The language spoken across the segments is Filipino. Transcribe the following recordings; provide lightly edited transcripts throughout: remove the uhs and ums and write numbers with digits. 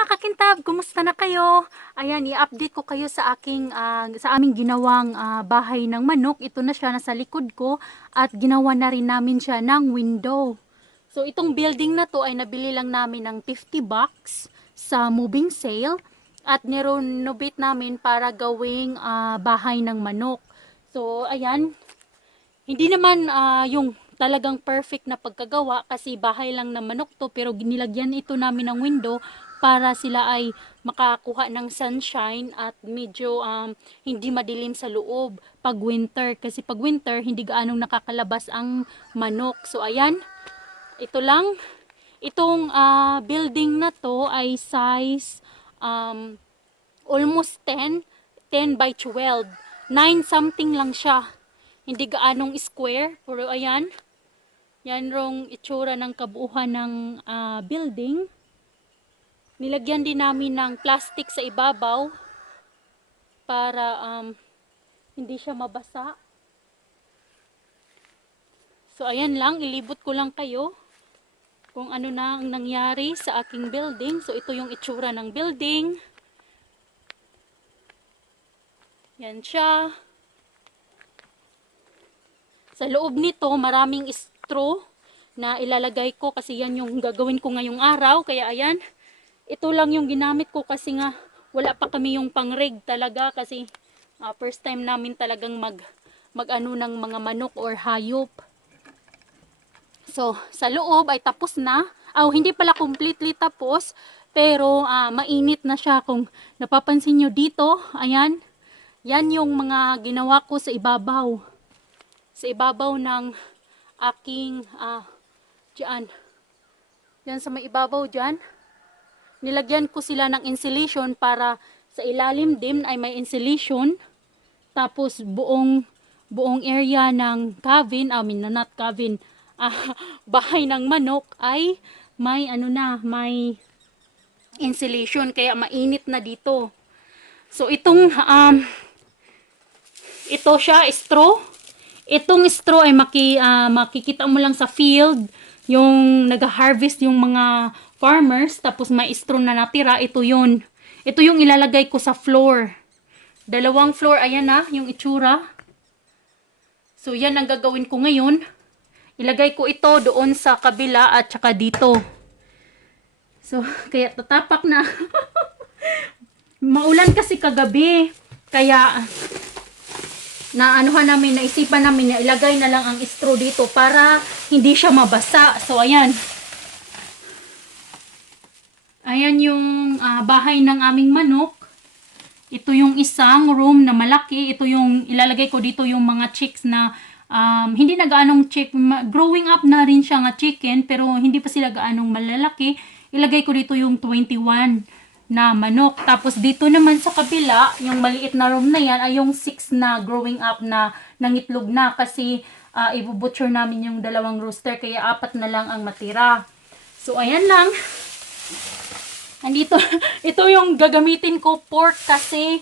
mga kakintab, kumusta na kayo? Ayan, i-update ko kayo sa aming ginawang bahay ng manok. Ito na siya, nasa likod ko at ginawa na rin namin siya ng window. So itong building na to ay nabili lang namin ng 50 bucks sa moving sale at nirenovate namin para gawing bahay ng manok. So ayan, hindi naman yung talagang perfect na pagkagawa kasi bahay lang ng manok to, pero ginilagyan ito namin ng window para sila ay makakuha ng sunshine at medyo hindi madilim sa loob pag winter, kasi pag winter hindi gaanong nakakalabas ang manok. So ayan, ito lang. Itong building na to ay size almost 10 by 12, 9 something lang siya, hindi gaanong square, pero ayan, yan rong itsura ng kabuuhan ng building. Nilagyan din namin ng plastic sa ibabaw para hindi siya mabasa. So ayan lang, ilibot ko lang kayo kung ano na ang nangyari sa aking building. So ito yung itsura ng building. Yan siya. Sa loob nito, maraming straw na ilalagay ko kasi yan yung gagawin ko ngayong araw. Kaya ayan, ito lang yung ginamit ko kasi nga wala pa kami yung pang-rig talaga kasi first time namin talagang mag-ano ng mga manok or hayop. So, sa loob ay tapos na. Hindi pala completely tapos, pero mainit na siya. Kung napapansin nyo dito, ayan, yan yung mga ginawa ko sa ibabaw. Sa ibabaw ng aking, dyan sa may ibabaw dyan, nilagyan ko sila ng insulation para sa ilalim din ay may insulation. Tapos buong area ng cabin, not cabin, bahay ng manok ay may may insulation kaya mainit na dito. So itong ito siya straw. Itong straw ay makikita mo lang sa field yung nag-harvest yung mga farmers, tapos may straw na natira, ito yun. Ito yung ilalagay ko sa floor. Dalawang floor, ayan na yung itsura. So yan ang gagawin ko ngayon. Ilagay ko ito doon sa kabila at saka dito. So kaya tatapak na. Maulan kasi kagabi. Kaya naisipan namin na ilagay na lang ang straw dito para hindi siya mabasa. So ayan. Ayan yung bahay ng aming manok. Ito yung isang room na malaki. Ito yung ilalagay ko dito yung mga chicks na hindi na gaanong chick. Growing up na rin siya nga chicken pero hindi pa sila gaanong malalaki. Ilagay ko dito yung 21 na manok. Tapos dito naman sa kabila, yung maliit na room na yan ay yung 6 na growing up na nangitlog na kasi ibubutcher namin yung dalawang rooster kaya 4 na lang ang matira. So ayan lang. Andito, ito yung gagamitin ko pork kasi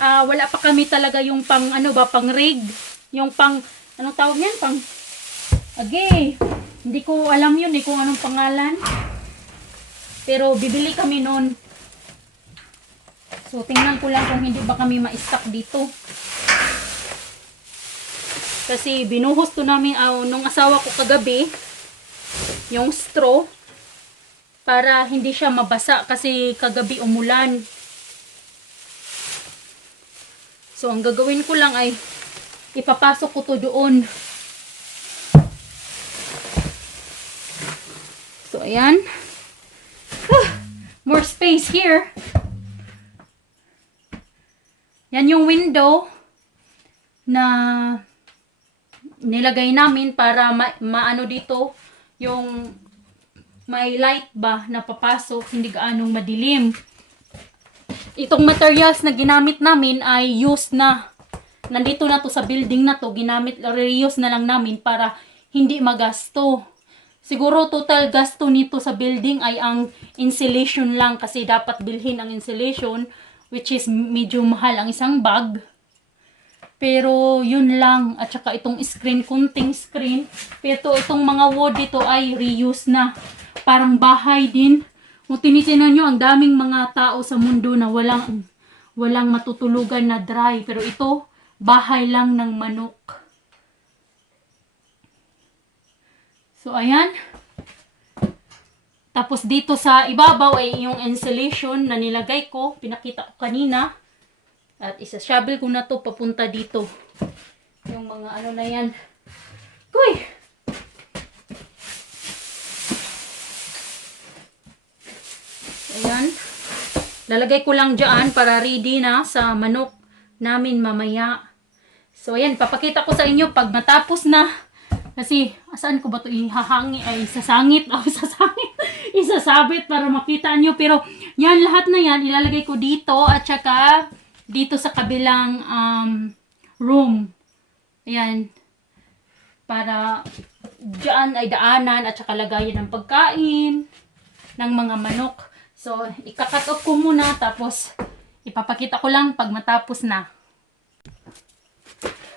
wala pa kami talaga yung pang pang rig. Yung pang, anong tawag yan? Hindi ko alam yun kung anong pangalan. Pero bibili kami nun. So, tingnan ko lang kung hindi ba kami ma-stock dito. Kasi binuhos to namin nung asawa ko kagabi, yung straw, para hindi siya mabasa kasi kagabi umulan. So, ang gagawin ko lang ay ipapasok ko to doon. So, ayan. More space here. Yan yung window na nilagay namin para maano dito yung may light ba na papasok, hindi gaanong madilim. Itong materials na ginamit namin ay used na. Nandito na to sa building na to, reuse na lang namin para hindi magasto. Siguro total gasto nito sa building ay ang insulation lang kasi dapat bilhin ang insulation, which is medyo mahal ang isang bag. Pero yun lang. At saka itong screen, kunting screen. Pero itong mga wood dito ay reuse na. Parang bahay din. Kung tinitingnan nyo, ang daming mga tao sa mundo na walang matutulugan na dry. Pero ito, bahay lang ng manok. So, ayan. Tapos dito sa ibabaw ay yung insulation na nilagay ko. Pinakita ko kanina. At isa-shovel ko na to papunta dito. Yung mga ano na yan. Kuy! Ayan. Lalagay ko lang dyan para ready na sa manok namin mamaya. So, ayan. Papakita ko sa inyo pag matapos na. Kasi, saan ko ba ito ihahangi? Ay, sasangit. Oh, sasangit. Isasabit para makita nyo. Pero, yan, lahat na yan, ilalagay ko dito at saka dito sa kabilang room. Ayan. Para dyan ay daanan at saka lagayan ng pagkain ng mga manok. So, ika-cut off ko muna tapos ipapakita ko lang pag matapos na.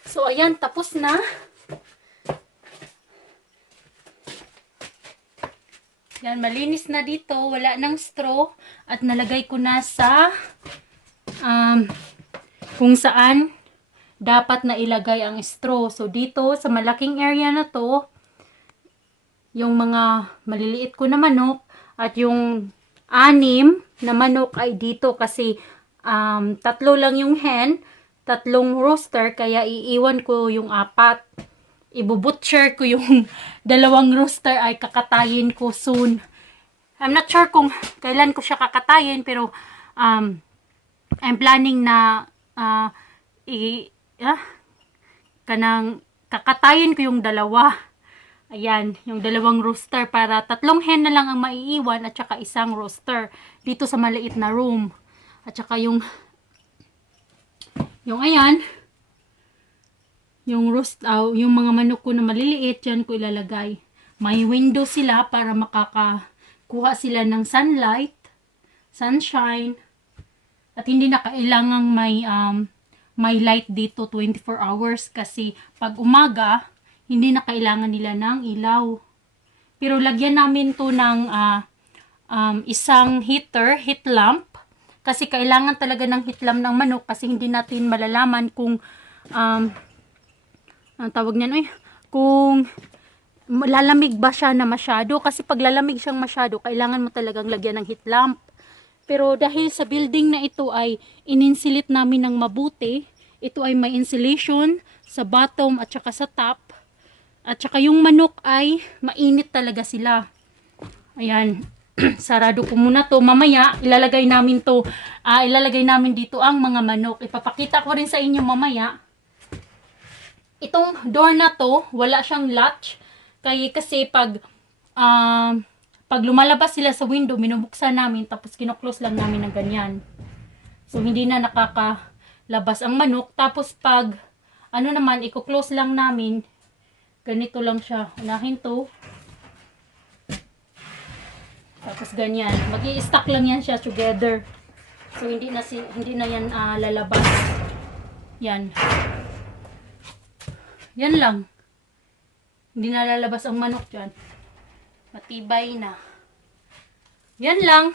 So, ayan, tapos na. Yan, malinis na dito. Wala nang straw. At nalagay ko na sa kung saan dapat na ilagay ang straw. So, dito sa malaking area na to, yung mga maliliit ko na manok at yung 6 na manok ay dito kasi 3 lang yung hen, 3 rooster, kaya iiwan ko yung 4. Ibubutcher ko yung 2 rooster ay kakatayin ko soon. I'm not sure kung kailan ko siya kakatayin pero I'm planning na kanang kakatayin ko yung 2. Ayan, yung 2 rooster para 3 hen na lang ang maiiwan at saka 1 rooster dito sa maliit na room. At saka yung ayan, yung yung mga manok ko na maliliit, dyan ko ilalagay. May window sila para makakakuha sila ng sunlight, sunshine, at hindi na kailangang may light dito 24 hours kasi pag umaga, hindi na kailangan nila ng ilaw. Pero lagyan namin to ng isang heat lamp. Kasi kailangan talaga ng heat lamp ng manok kasi hindi natin malalaman kung ang tawag niyan, kung lalamig ba siya na masyado. Kasi pag lalamig siyang masyado, kailangan mo talagang lagyan ng heat lamp. Pero dahil sa building na ito ay ininsulit namin ng mabuti, ito ay may insulation sa bottom at saka sa top. At saka yung manok ay mainit talaga sila. Ayan. Sarado ko muna to. Mamaya, ilalagay namin dito ang mga manok. Ipapakita ko rin sa inyo mamaya. Itong door na to, wala siyang latch. Kasi pag lumalabas sila sa window, minubuksan namin, tapos kinoklose lang namin ng ganyan. So, hindi na nakakalabas ang manok. Tapos pag, naman, i-close lang namin, ganito lang siya. Unahin to. Tapos ganyan. Mag-i-stack lang yan siya together. So, hindi na yan lalabas. Yan. Yan lang. Hindi na lalabas ang manok dyan. Matibay na. Yan lang.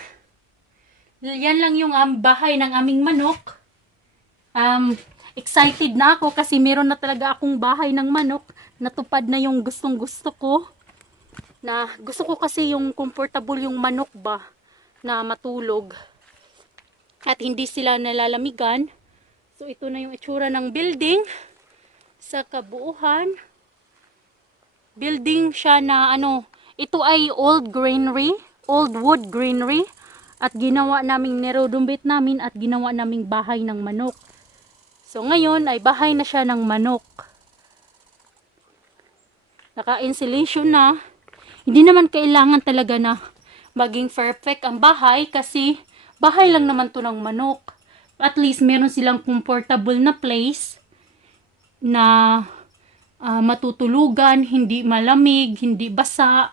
Yan lang yung bahay ng aming manok. Excited na ako kasi meron na talaga akong bahay ng manok. Natupad na yung gustong gusto ko. Na gusto ko kasi yung comfortable yung manok ba na matulog. At hindi sila nalalamigan. So ito na yung itsura ng building sa kabuuhan. Building siya na ito ay old wood granary. At ginawa naming nirodumbit namin at ginawa naming bahay ng manok. So ngayon ay bahay na siya ng manok. Naka-insulation na. Hindi naman kailangan talaga na maging perfect ang bahay kasi bahay lang naman to ng manok. At least meron silang comfortable na place na matutulugan, hindi malamig, hindi basa.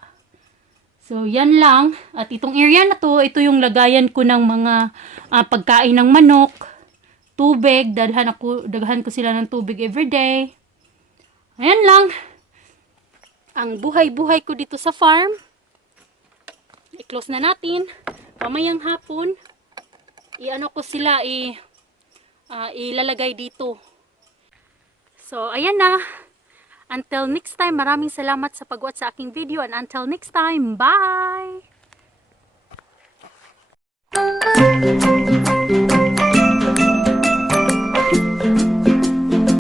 So yan lang. At itong area na to, ito yung lagayan ko ng mga pagkain ng manok, tubig, daghan ko sila ng tubig everyday. Ayan lang. Ang buhay-buhay ko dito sa farm. I-close na natin. Mamayang hapon, ko sila, ilalagay dito. So, ayan na. Until next time, maraming salamat sa pag-watch sa aking video. And until next time, bye!